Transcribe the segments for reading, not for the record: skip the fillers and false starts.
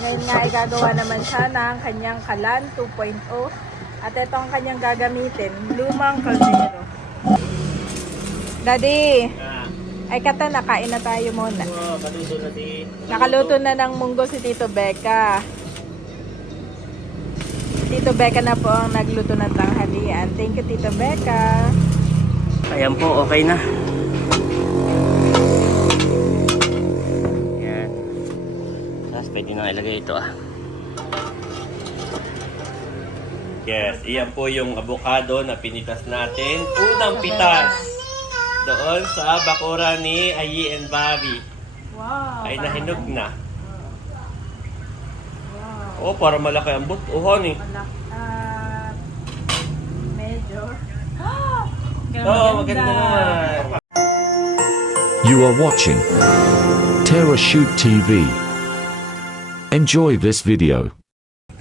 Ngayon nga ay gagawa naman siya ng kanyang kalan 2.0. At ito ang kanyang gagamitin, lumang kaldero. Daddy, ay kata nakain na tayo muna. Nakaluto na ng munggo si Tito Becca. Tito Becca na po ang nagluto ng tanghalian. Thank you, Tito Becca. Ayan po, okay na. Ayan. Tapos pwede na ilagay ito Yes, iyan po yung avocado na pinitas natin. Unang pitas doon sa bakura ni Ayi and Bobby. Wow. Ay nahinog na. Wow. Oh, para malaki ang buto, honey. Medyo. Maganda naman. You are watching Terra Shoot TV. Enjoy this video.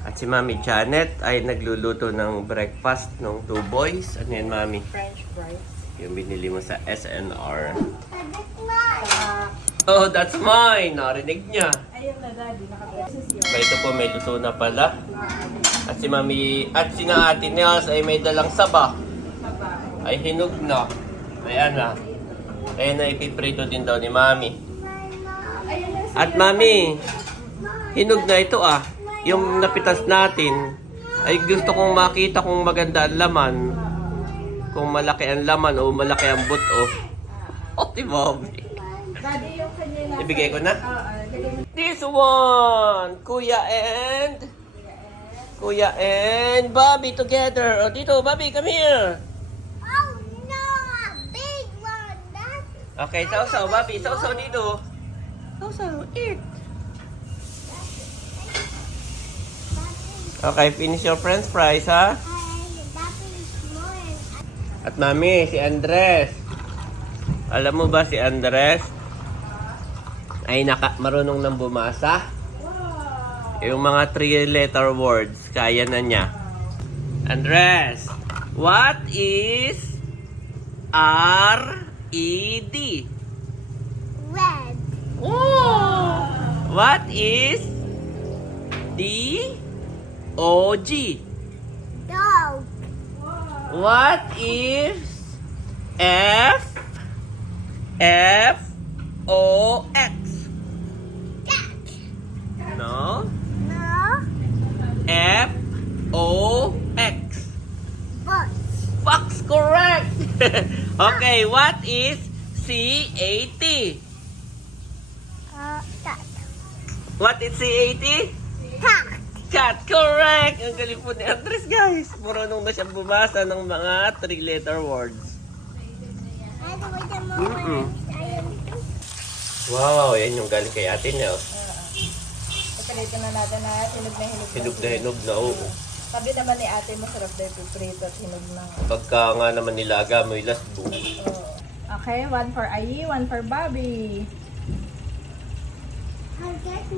At si Mami Janet ay nagluluto ng breakfast ng 2 boys. Ano yan, Mami? French fries. Yung binili mo sa SNR. Oh, that's mine! Narinig niya. Ayun na, Daddy. Naka-process yun. Ito po, may luto na pala. At si Mami, at si na Ate Nels ay may dalang saba. Ay hinog na. Ayan na. Ayan na, ipiprito din daw ni Mami. At Mami, hinog na ito Yung napitas natin, ay gusto kong makita kung maganda ang laman. Kung malaki ang laman o malaki ang buto. Oti Bobby. Daddy, yung kanya na. Ibigay ko na? This one! Kuya and Bobby together. O dito, Bobby, come here. Oh no, a big one. Okay, sausaw, Bobby. Sausaw dito. Sausaw, eat. Okay, finish your french fries, ha? At Mami, si Andres. Alam mo ba si Andres? Ay marunong nang bumasa. Yung mga 3-letter words, kaya na niya. Andres, what is R-E-D? Red. Oh! What is D-O-G? Dog. What is F-O-X? Cat. No? No. F-O-X. Fox. Fox, correct! Okay, what is C-A-T? Cat. What is C-A-T? Cat. Cat, correct! Ang galing po ni Andres, guys. Marunong na siyang bumasa ng mga 3-letter words. Wow, yan yung galing kay Ate Nels. Iprito na natin na hinog na hinog. Hinog na, oo. Sabi naman ni ate, masarap na ipiprito at hinog na. Pagka nga naman nilaga mo yung lasbo. Okay, 1 for Ayi, 1 for Bobby.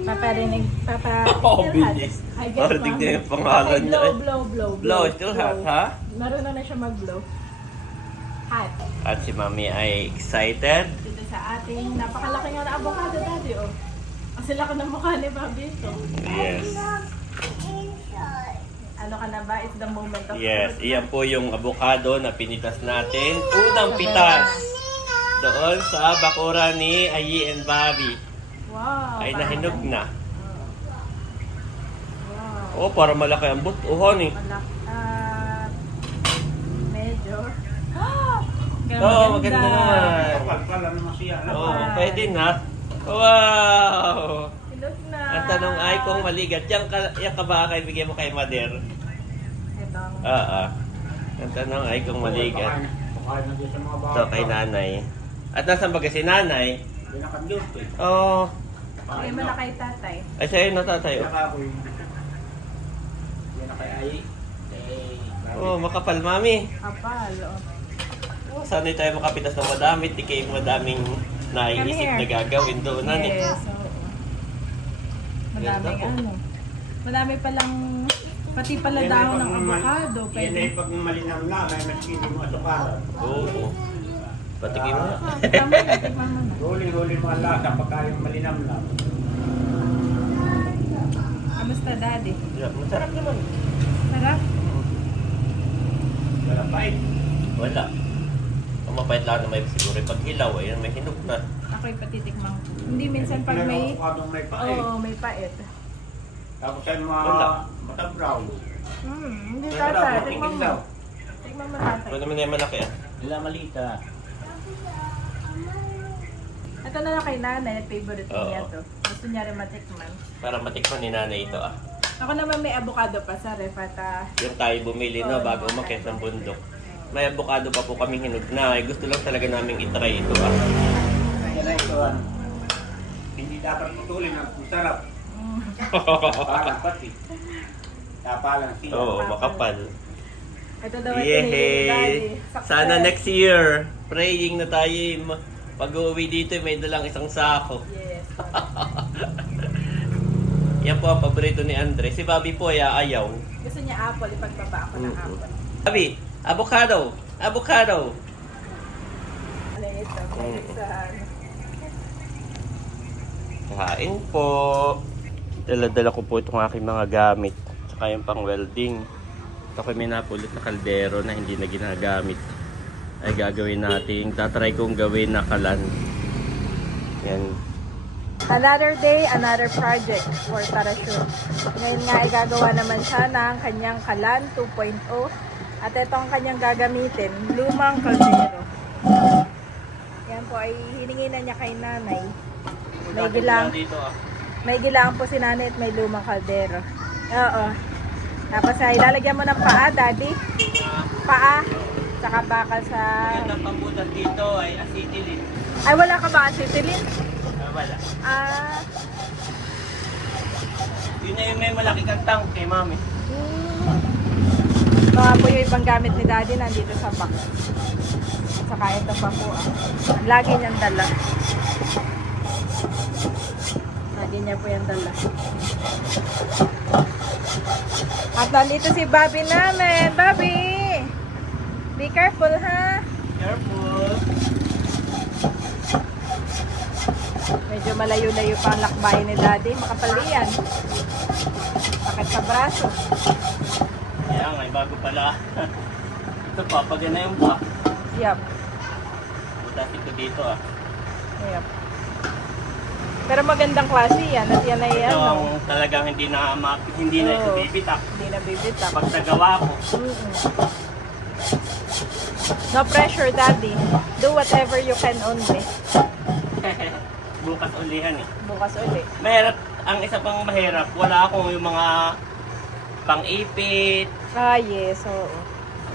Paparinig, Bobby. Marinig niya yung pangalan niya. Blow. Blow, still hot, ha? Marunong na siya mag-blow. Hot. At si Mami ay excited. Dito sa ating napakalaki nga na avocado, Daddy, oh. Kasi laki ng mukha ni Bobby ito. Yes. Ano ka na ba? It's the moment of Yes, truth. iyan po yung avocado na pinitas natin. Unang pitas doon sa bakura ni Ayi and Bobby. Wow. Ay nahinog na. Wow. Oh, para malaki ang buto, honey. Medyo. Maganda naman. Oh, pwede na. Wow! Hinog na. Ang tanong ay kung maligat. Yan ka ba kay bigay mo kay Mader? Ito. Ang tanong ay kung maligat. Ito kay nanay. At nasan ba si nanay? Oh. Bigay mo na kay tatay. Ay sa'yo na tatay. Oh, makapal mami. Kapal, oh. Oh, sanay tayo makapitas ng madami. Tikay madaming naiisip na gagawin doon. Yes, oo. Madaming ano. Madami palang, pati pala daw ng avocado. Yan ay pag malinam na, may maskini mo asukaran. Oo. Patikin mo. Tama na, tikman mo na. Huli-huli mo ang lasa pagka yung malinam na. daddy? Yeah, masarap naman. Sarap? Wala pa eh. Wala. Ang mapait lang na may siguro pag hilaw, ayun may hinog na. Ako'y patitikmang. Hindi minsan pag may... Avocado may pa eh. Oo, may pait. Tapos ay mga Wala. mata-brown. Hindi Kaya daw, tatay. matingin Tikman mo. daw. Tikman mo tatay. Ito naman yung malaki ah. Wala malita. Ito na lang kay nanay, favorite Oo. niya to. Gusto niya rin matikman. Para matikman ni nanay ito ah. Ako naman may avocado pa sa ref at Yung tayo bumili no, Oo, bago mga umakyat tayo ng bundok. May avocado pa po kaming hinog na. Eh, gusto lang talaga namin itry ito ah. Kaya na ito ano. Hindi dapat putulin ang sarap. Parang pati. Tapalang siya. Oo, makapal. ito daw ay pinili ni daddy. Yehey! Success. Sana next year, praying na tayo pag-uwi dito may dalang isang sako. Yes. Yan po ang paborito ni Andre. Si Bobby po ay ayaw. Gusto niya apple, ipagbaba ako ng apple. Bobby, avocado! Avocado! Ano ito? Sa Kain po. Dala-dala ko po itong aking mga gamit. Tsaka yung pang welding. Ito ko may napulot na kaldero na hindi na ginagamit. Ay gagawin natin. Tatry kong gawin na kalan. Yan. Another day, another project for Tarashoot. Ngayon nga ay gagawa naman siya ng kanyang kalan 2.0. At ito ang kanyang gagamitin, lumang kaldero. Yan po ay hiningi na niya kay nanay. May gilang. Dito, ah. May gilang po si nanay at may lumang kaldero. Oo. Tapos ay lalagyan mo ng paa, daddy. Paa. Saka bakal sa... Ang pambutas dito ay acetylene. Ay, wala ka ba acetylene? Wala. Ah... Yun na yung may malaki kang tank kay mami. Mga po yung ibang gamit ni daddy nandito sa box. Saka ito pa po. Lagi niyang dala. Lagi niya po yung dala. At nandito si Bobby namin. Bobby! Be careful, ha? Careful! Medyo malayo-layo pa ang lakbay ni daddy. Makapal yan. Sakit sa braso. Kaya nga, bago pala. Ito pa, pag na yung pa. Yup. Butas ito dito ah. Yup. Pero magandang klase yan. At yan ay Ito ano. ang talagang hindi na ito Oo. bibitak. Hindi na bibitap. Pag nagawa ko, No pressure, daddy. Do whatever you can only. bukas ulihan eh. Bukas uli. Mahirap, ang isa pang mahirap, wala akong yung mga pang-ipit, Ah, yes. Oo.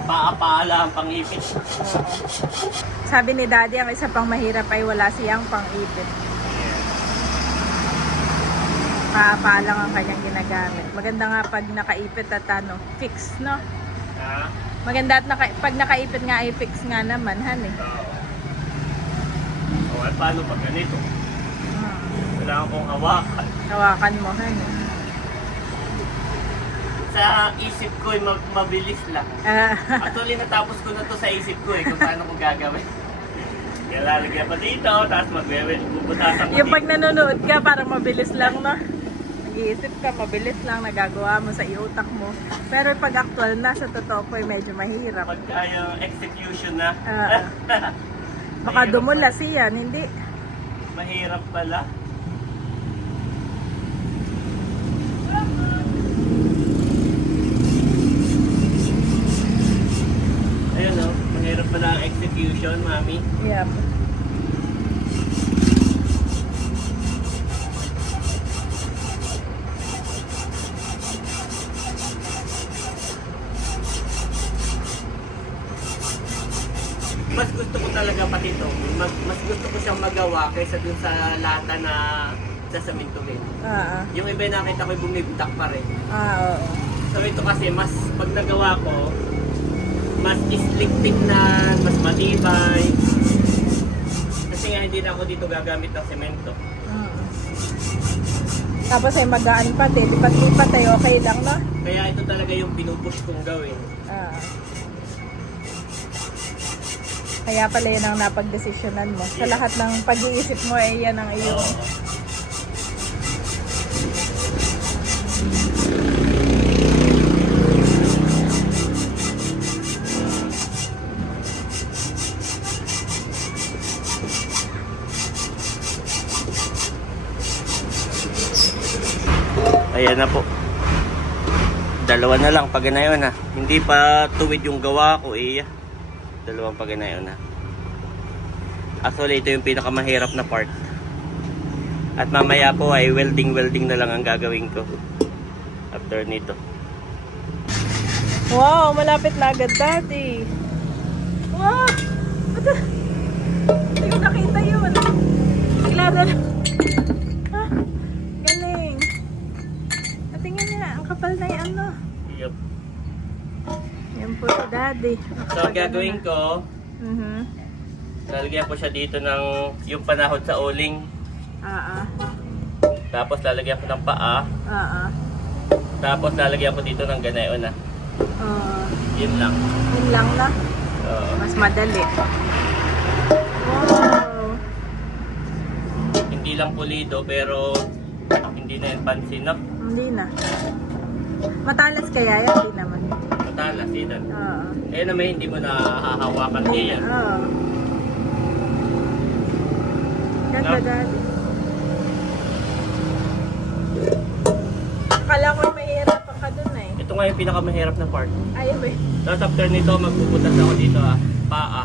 paapala ang pang-ipit. Oo. Sabi ni daddy, ang isa pang mahirap ay wala siyang pang-ipit. Paapa lang ang kanyang ginagamit. Maganda nga pag nakaipit at ano, fix, no? Ha? Maganda at pag nakaipit nga ay fix nga naman, han eh. O at paano pag ganito? Wala akong hawakan. Hawakan mo, han eh. Sa isip ko ay mabilis lang. Actually natapos ko na to sa isip ko eh kung paano ko gagawin. Kaya lalagyan pa dito, tapos bubutasan ko Yung pag dito. nanonood ka, parang mabilis lang, no? Nag-iisip ka, mabilis lang, nagagawa mo sa iutak mo. Pero pag actual na, sa totoo po, medyo mahirap. Pagka yung execution na, Baka dumulas yan, hindi? mahirap pala. Ayun o, mahirap pala ang execution, mami. Yep. Mas gusto ko talaga pati ito. Mas gusto ko siyang magawa kaysa dun sa lata na sasamintuhin. Yung iba nakita ko bumibtak pa rin. Oo. So ito kasi mas pag nagawa ko, mas slick na, mas matibay. Kasi nga hindi na ako dito gagamit ng semento. Tapos ay magaan pa, lipat-lipat ay okay lang, no? Kaya ito talaga yung pinupush kong gawin. Kaya pala yun ang napag-desisyonan mo. Sa lahat ng pag-iisip mo ay yan ang iyong... Ayan na po. Dalawa na lang pag ganayon na. Hindi pa tuwid yung gawa ko eh. Dalawang pag ganayon na. Actually ito yung pinakamahirap na part. At mamaya po ay welding na lang ang gagawin ko. After nito. Wow, malapit na agad, Daddy. Wow! Hindi ko nakita yun. Bigla na lang. Ah, galing. Tingnan niya, ang kapal na yung ano. Yup. Yan po si Daddy. So ang gagawin ko, lalagyan ko siya dito ng yung panahod sa uling. Tapos lalagyan ko ng paa. Tapos lalagyan ko dito ng ganayon na. Yun lang. Yun lang na. Oo. Mas madali. Wow! Hindi lang pulido pero hindi na yung pansin na. Hindi na. Matalas kaya yan? Hindi naman. Matalas yun. Oo. Eh naman hindi mo na hahawakan diyan. Oo. Ganda, No? Daddy. Akala ko mahihirapan ka dun eh. Ito nga yung pinakamahirap na part. Ayaw eh. Tapos after nito magpuputas ako dito paa.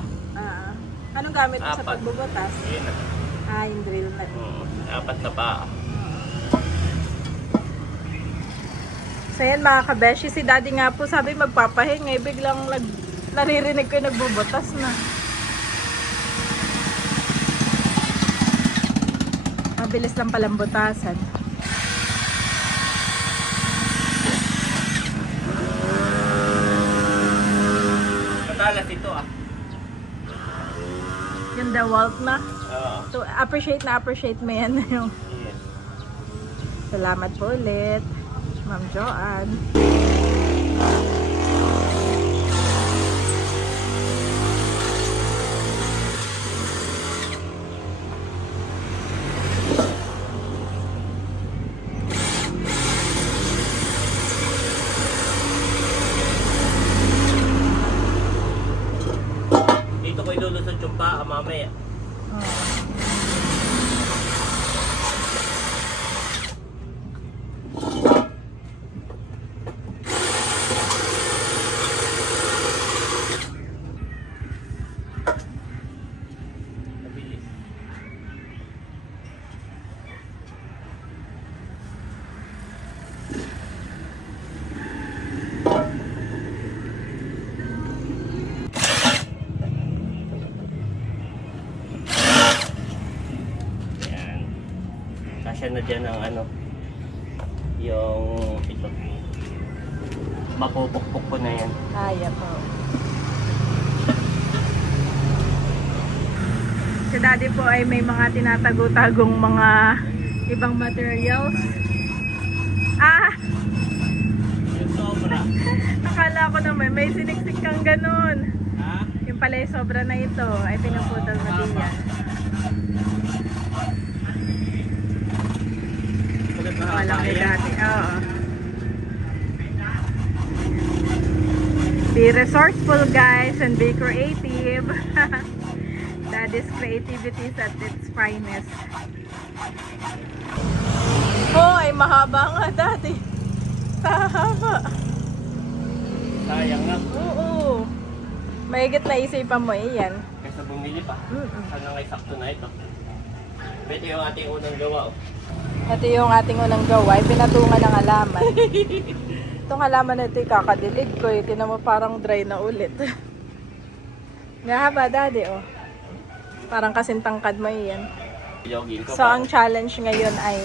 Anong gamit mo sa Apat. pagbubutas? Yun na. Yung drill na. 4 na paa. So yan mga kabeshi, si Daddy nga po sabi magpapahinga, biglang naririnig ko yung nagbubutas na. Mabilis lang palang butasan. Matalas ito Ganda, Walt na. Oo. So appreciate mo yan. Yes. Salamat po ulit, Ma'am Joanne. Dito ko ilulusot yung paa mamaya. Mabilis. Yan. Kasya na dyan ang ano, yung ito. Mapupukpuk ko na yan. Ayan po. Si Daddy po ay may mga tinatago-tagong mga ibang materials. Yung sobra. Akala ko naman may siniksik kang ganun. Ha? Yung pala yung sobra na ito ay pinuputol mo din yan. Kulit na Wala kay yan. Daddy. Oo. Be resourceful guys and be creative. Daddy's creativity is at its finest. Oh, ay mahaba nga Daddy. Tahaba. Sayang nga. Oo. Mahigit na isipan mo yan. Kaysa bumili pa. Mm-mm. Sana ngay sakto na ito. Ito yung ating unang gawa. Ito yung ating unang gawa. Ay pinatungan ng halaman. Itong halaman na ito kakadilig ko. Tinan mo parang dry na ulit. Ngahaba Daddy oh. Parang kasintangkad mo yan. Ilogin ko So ang challenge ngayon ay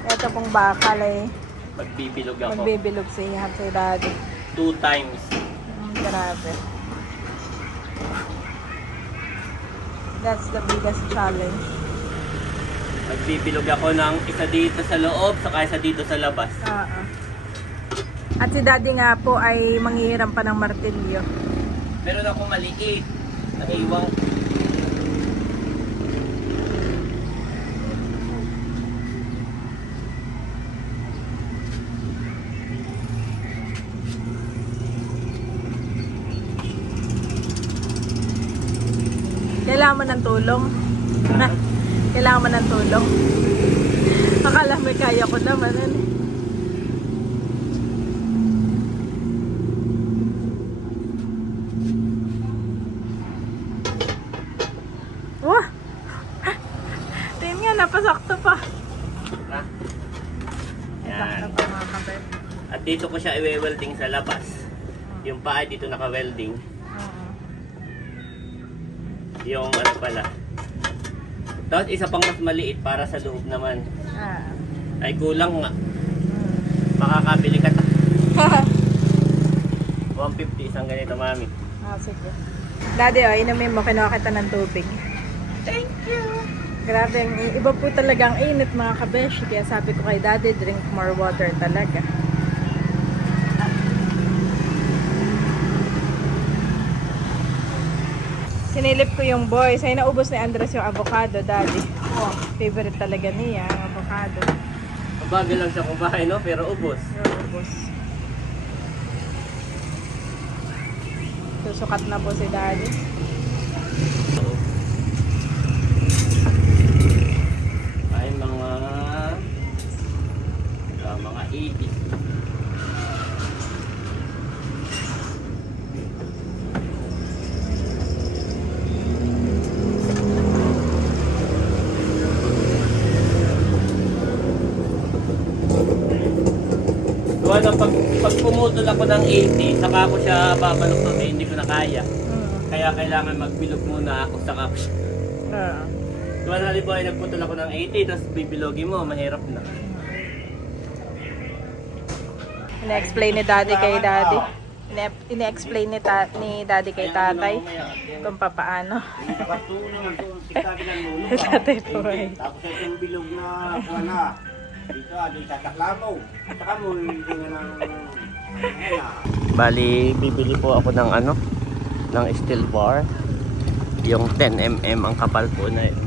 ito pong bakal ay magbibilog ako. magbibilog siya si Daddy. 2 times. Grabe. That's the biggest challenge. Magbibilog ako ng isa dito sa loob, saka isa dito sa labas. At si Daddy nga po ay manghihiram pa ng martilyo. Meron akong maliit. Naiwang. Kailangan mo ng tulong. Kailangan mo ng tulong. Akala mo kaya ko naman. Ano? At dito ko siya i-welding sa labas. Yung paa dito naka-welding. Yung ano pala. Tapos isa pang mas maliit para sa loob naman. Ay kulang nga. Makakabili ka ta. 150 isang ganito, mami. Sige. Daddy, inumin mo. Kinuha kita ng tubig. Thank you. Grabe, iba po talaga ang init mga kabeshi. Kaya sabi ko kay Daddy, drink more water talaga. Sinilip ko yung boys. Ay, naubos ni Andres yung avocado, Daddy. Favorite talaga niya, ang avocado. Mabagal lang siya kumain, no? Pero ubos. Naubos. Susukat na po si Daddy. Ay mga 80. Ano, pag pumutol ako ng 80, saka ako siya babaluktot, hindi ko na kaya. Kaya kailangan magbilog muna ako sa kaps. Kung halimbawa nagputol ako ng 80, tapos bibilogin mo, mahirap na. Ina-explain ni Daddy kay Daddy. Ina-explain ni Daddy kay Tatay kung papaano. Tatay po ay. Tapos itong bilog na kuha na. Dito, di tataklamo. Saka mo, hindi nga ng... Bali, bibili po ako ng ano, ng steel bar. Yung 10mm ang kapal po na yun.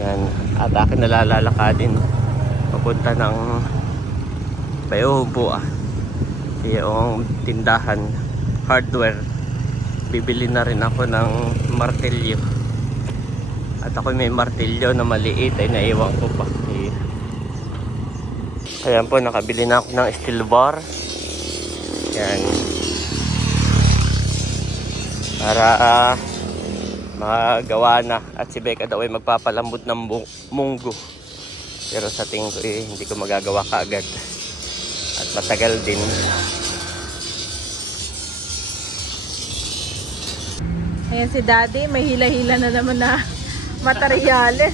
Yan. At akin nalalalakadin papunta ng Bayubo yung tindahan hardware. Bibili na rin ako ng martilyo. At ako may martilyo na maliit ay naiwan ko pa. Ayan po, nakabili na ako ng steel bar. Yan. Para magawa na. At si Becca daw ay magpapalambot ng munggo. Pero sa tingin ko hindi ko magagawa kaagad. At matagal din. Ayan si Daddy, may hila-hila na naman na materyales.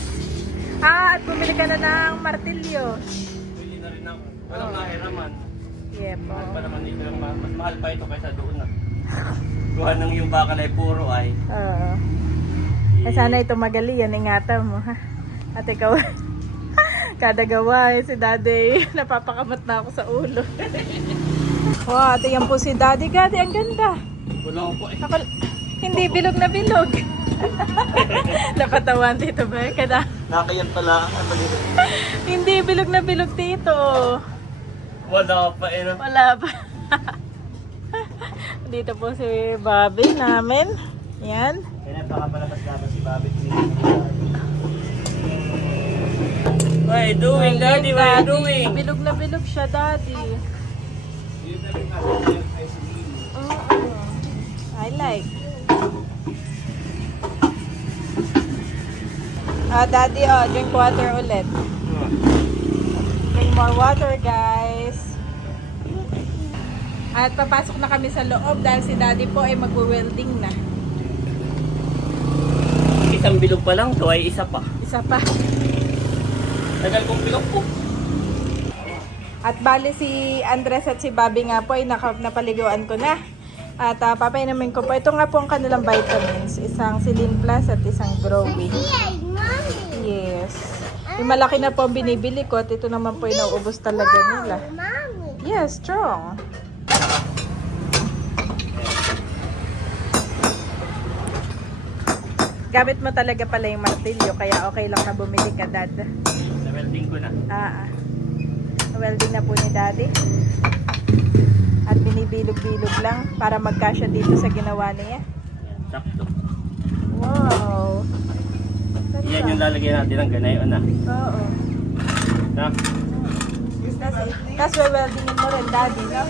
At bumili ka na ng martilyo. Bili na rin ako. Walang nahiraman. Yeah po. Mahal pa naman dito. Mas mahal pa ito kaysa doon na. Kuha nang yung bakal ay puro ay. Oo. Sana ito magali, yan ingatan mo ha. At ikaw, kada gawa si Daddy, napapakamat na ako sa ulo. Wow, ate yan po si Daddy. Daddy, ang ganda. Wala ko po eh. Hindi bilog na bilog. Napatawan dito ba? Kada. Nakayan pala. Hindi bilog na bilog dito. Wala pa eh. Wala pa. Dito po si Bobby namin. Yan. Kaya napakapalabas-labas si Bobby. What are you doing, Daddy? What are you doing? Bilog na bilog siya, Daddy. I like. Daddy, drink water ulit. Drink more water, guys. At papasok na kami sa loob dahil si Daddy po ay mag-welding na. Isang bilog pa lang, to ay isa pa. Isa pa. Tagal kong bilog po. At bali si Andres at si Bobby nga po ay napaliguan ko na. At papainumin ko po. Ito nga po ang kanilang vitamins. Isang Celine Plus at isang Growing. Yay, Mommy! Yes. Yung malaki na po ang binibili ko at ito naman po ay nauubos talaga nila. Mommy! Yes, strong. Gamit mo talaga pala yung martilyo kaya okay lang na bumili ka, Dad. Na-welding ko na. Welding na po ni Daddy. At binibilog-bilog lang para magkasya dito sa ginawa niya. Yan, sakto. Wow. Yan yung lalagyan natin ng ganayon na. Oo. Na? Tapos weldingin mo rin, Daddy, no?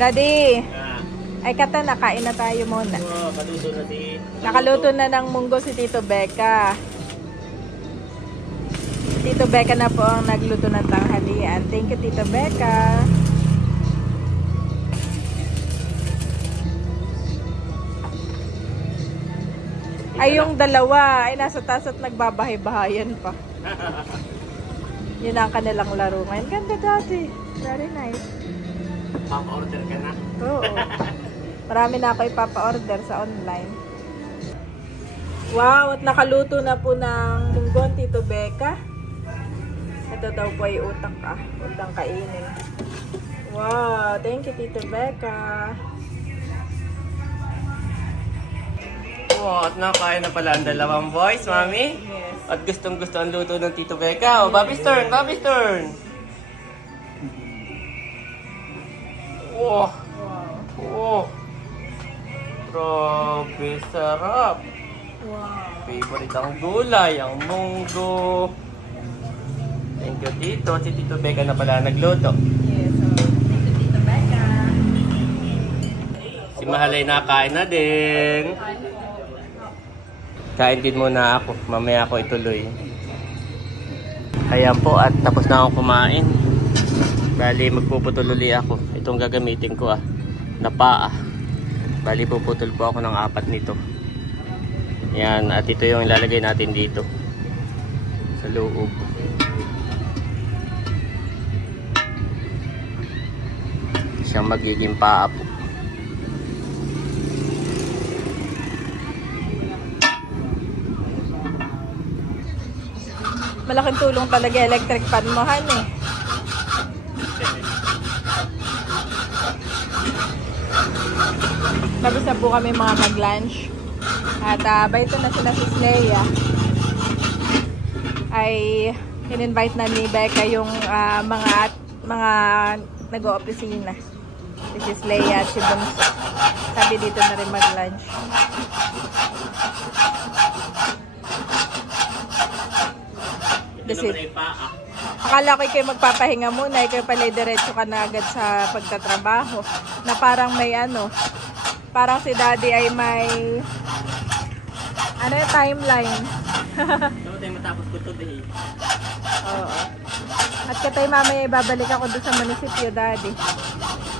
Daddy, Ah, ay kata nakain na tayo muna. kaluto na si... Nakaluto na ng munggo si Tito Becca. Tito Becca na po ang nagluto ng tanghalian. Thank you, Tito Becca. Ay, yung dalawa ay nasa taas at nagbabahay-bahayan pa. Yun ang kanilang laro ngayon. Ganda dati. Very nice. Papa-order ka na. Oo. Marami na ako ipapa-order sa online. Wow, at nakaluto na po ng munggon, Tito Becca. Ito daw po ay utak utang kainin. Wow, thank you, Tito Becca. Wow, at nakain na pala ang dalawang boys, Mami. Yes. At gustong-gusto ang luto ng Tito Becca. Oh, Bobby's turn, Bobby's turn. Wow. Wow. Oh. Grabe, sarap. Wow. Favorite ang gulay, ang munggo. Thank you, Tito. Si Tito Becca na pala nagluto. Yes, so, thank you, Tito Becca. Si Mahalay nakain na din. Kain din muna ako. Mamaya ako ituloy. Kaya po at tapos na akong kumain. Bali magpuputol uli ako. Itong gagamitin ko na paa. Bali puputol po ako ng 4 nito. Yan, at ito yung ilalagay natin dito sa loob. Siyang magiging paa po. Malaking tulong talaga electric pan mo, Han, eh. Tapos na po kami mga mag-lunch. At baito na sila si Slea. Ay in-invite na ni Becca yung mga nag-o-opisina. Si Slea at si Bunso. Sabi dito na rin mag-lunch. Kasi akala ko kayo magpapahinga muna, ikaw pala diretso ka na agad sa pagtatrabaho. Na parang may parang si Daddy ay may yung timeline. Dapat tayo matapos ko ito dahil. Oo. At katay mamaya ibabalik ako doon sa munisipyo, Daddy.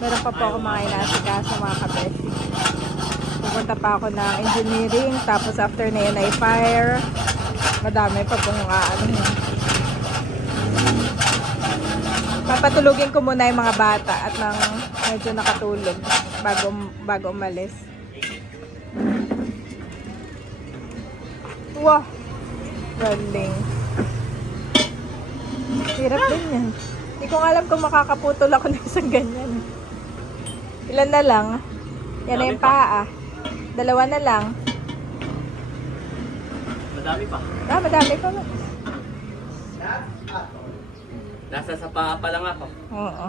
Meron pa po ako mga inasikaso, mga kabesi. Pupunta pa ako ng engineering, tapos after na yun ay fire. Madami pa pong papatulugin ko muna yung mga bata at nang medyo nakatulog bago umalis. Wow! Galing. Hirap din yan. Hindi ko alam kung makakaputol ako ng isang ganyan. Ilan na lang? Yan na yung paa. 2 na lang. Madami pa. Madami pa ba? Nasa sa paa pa lang ako. Oo.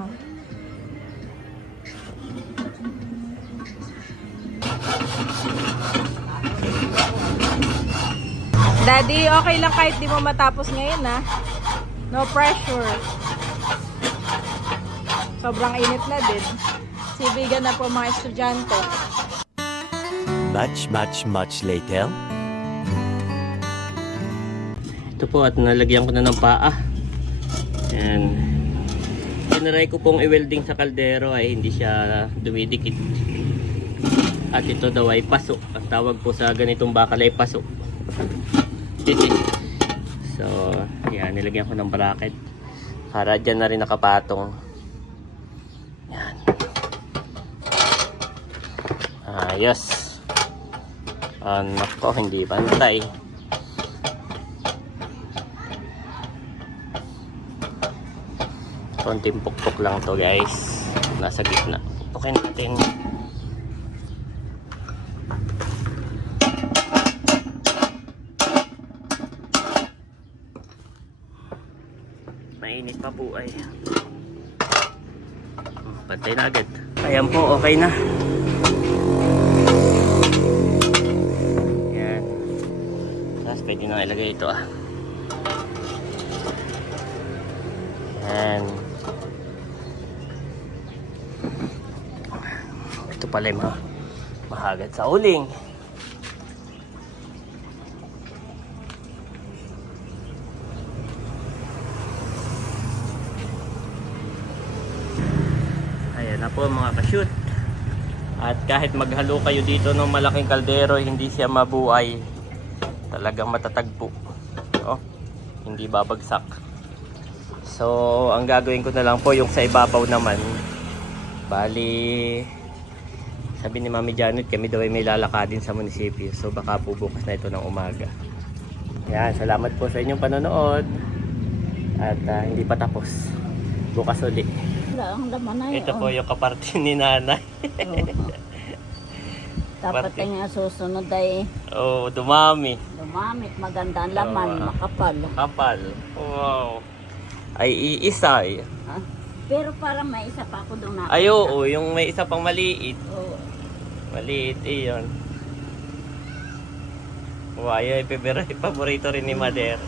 Daddy, okay lang kahit di mo matapos ngayon, ha? No pressure. Sobrang init na din. Sibigan na po mga estudyante. Much later. Ito po at nalagyan ko na ng paa. And tinaray ko pong i-welding sa kaldero ay hindi siya dumidikit. At ito daw ay paso. Ang tawag po sa ganitong bakal ay paso. So, yan, nilagyan ko ng bracket para dyan na rin nakapatong. Yan. Ayos. Nako, hindi pantay. Konting pukpok lang to, guys. Nasa gitna. Pukpukin natin. Mainit pa po ay. Pantay na agad. Ayan po, okay na. Yan. Tapos pwede na ilagay ito Yan. Ito pala yung mahagad sa uling. Ayan na po mga ka-shoot. At kahit maghalo kayo dito ng malaking kaldero, hindi siya mabuhay. Talagang matatagpo. Oh, hindi babagsak. So, ang gagawin ko na lang po yung sa ibabaw naman. Bali, sabi ni Mami Janet, kami daw ay may lalakadin sa munisipyo. So, baka po bukas na ito ng umaga. Yan, salamat po sa inyong panonood. At hindi pa tapos. Bukas uli. Wala ang laman na yun. Ito po yung kaparte ni Nanay. Dapat Parte. nga susunod ay Oh, dumami. lumamit, maganda ang laman, Oo. makapal. Kapal. Wow. Ay iisay. Ha? Pero parang may isa pa ako doon na. Ay oo, yung may isa pang maliit. Oo. Maliit iyon. Wow, yung paborito rin ni Mader.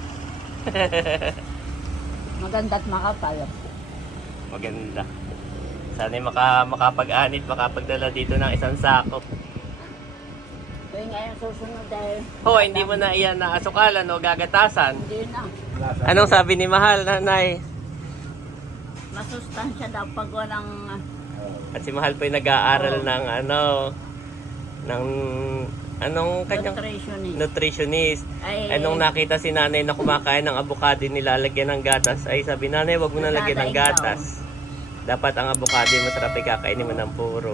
Maganda at makapal. Maganda. Sana makapag-anit, makapagdala dito ng isang sako. Kaya ngayon susunod ay Ho, hindi mo na iyan na asukalan o gagatasan. hindi na. Anong sabi ni Mahal, Nanay? Masustansya daw pag walang At si Mahal po yung nag-aaral ng anong kanyang nutritionist. nutritionist. Ay, Nung nakita si Nanay na kumakain ng avocado nilalagyan ng gatas, ay sabi, Nanay, wag mo na lagyan ng gatas. Dapat ang avocado masarap ikakainin mo ng puro.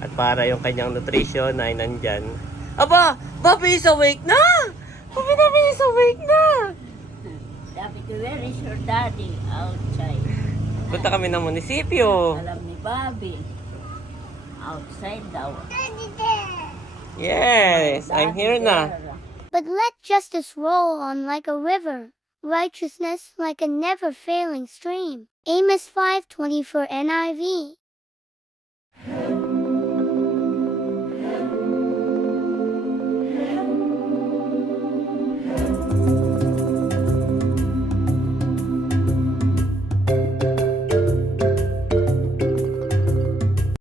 At para yung kanyang nutrition ay nandyan. Aba! Bobby is awake na! Bobby is awake na! sabi ko, where is your daddy? Outside. Punta kami ng munisipyo. Alam ni Bobby. Outside daw. Yes, I'm here na. But let justice roll on like a river, righteousness like a never-failing stream. Amos 5:24 NIV.